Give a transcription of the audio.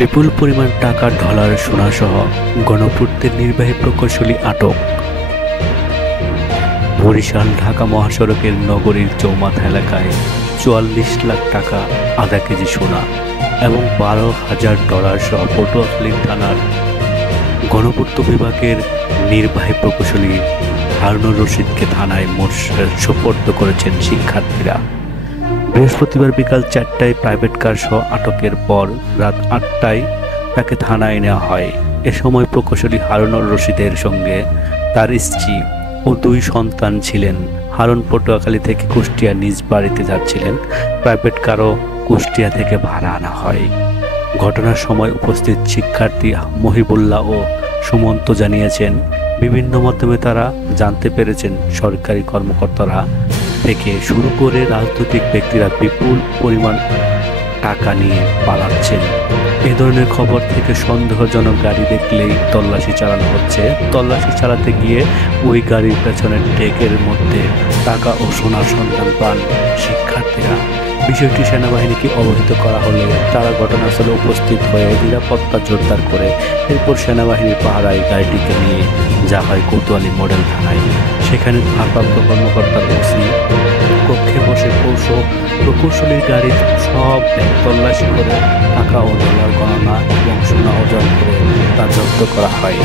বিপুল পরিমাণ টাকা, ডলার, সোনাসহ গণপূর্তের নির্বাহী প্রকৌশলী আটক। বরিশাল ঢাকা মহাসড়কের নগরীর চৌমাথা এলাকায় ৪৪ লাখ টাকা, আধা কেজি সোনা এবং ১২,০০০ ডলার সহ পটুয়াখালী থানার গণপূর্ত বিভাগের নির্বাহী প্রকৌশলী হারুনুর রশিদকে থানায় সোপর্দ করেছেন শিক্ষার্থীরা। বৃহস্পতিবার বিকাল ৪টায় প্রাইভেট কার সহ আটকের পর রাত ৮টায় তাকে থানায় নেওয়া হয়। এ সময় প্রকৌশলী হারুনুর রশিদের সঙ্গে তার স্ত্রী ও ২ সন্তান ছিলেন। হারুন পটুয়াখালী থেকে কুষ্টিয়া নিজ বাড়িতে যাচ্ছিলেন। প্রাইভেট কারও কুষ্টিয়া থেকে ভাড়া আনা হয়। ঘটনার সময় উপস্থিত শিক্ষার্থী মহিবুল্লাহ ও সুমন্ত জানিয়েছেন, বিভিন্ন মাধ্যমে তারা জানতে পেরেছেন সরকারি কর্মকর্তারা থেকে শুরু করে রাজনৈতিক ব্যক্তিরা বিপুল পরিমাণ টাকা নিয়ে পালাচ্ছেন। এ ধরনের খবর থেকে সন্দেহজনক গাড়ি দেখলেই তল্লাশি চালানো হচ্ছে। তল্লাশি চালাতে গিয়ে ওই গাড়ির পেছনের ডেকের মধ্যে টাকা ও সোনার সন্ধান পান শিক্ষার্থীরা। বিষয়টি সেনাবাহিনীকে অবহিত করা হলে তারা ঘটনাস্থলে উপস্থিত হয়ে নিরাপত্তা জোরদার করে এরপর সেনাবাহিনীর পাহারায় গাড়িটিকে নিয়ে যাওয়া হয় কোতোয়ালি মডেল থানায়। সেখানে ভারপ্রাপ্ত কর্মকর্তার ওসি কক্ষে বসে প্রকৌশলীর গাড়ির সব তল্লাশি করে টাকা ও ডলার গণনা এবং সোনা ওজন করে তা জব্দ করা হয়।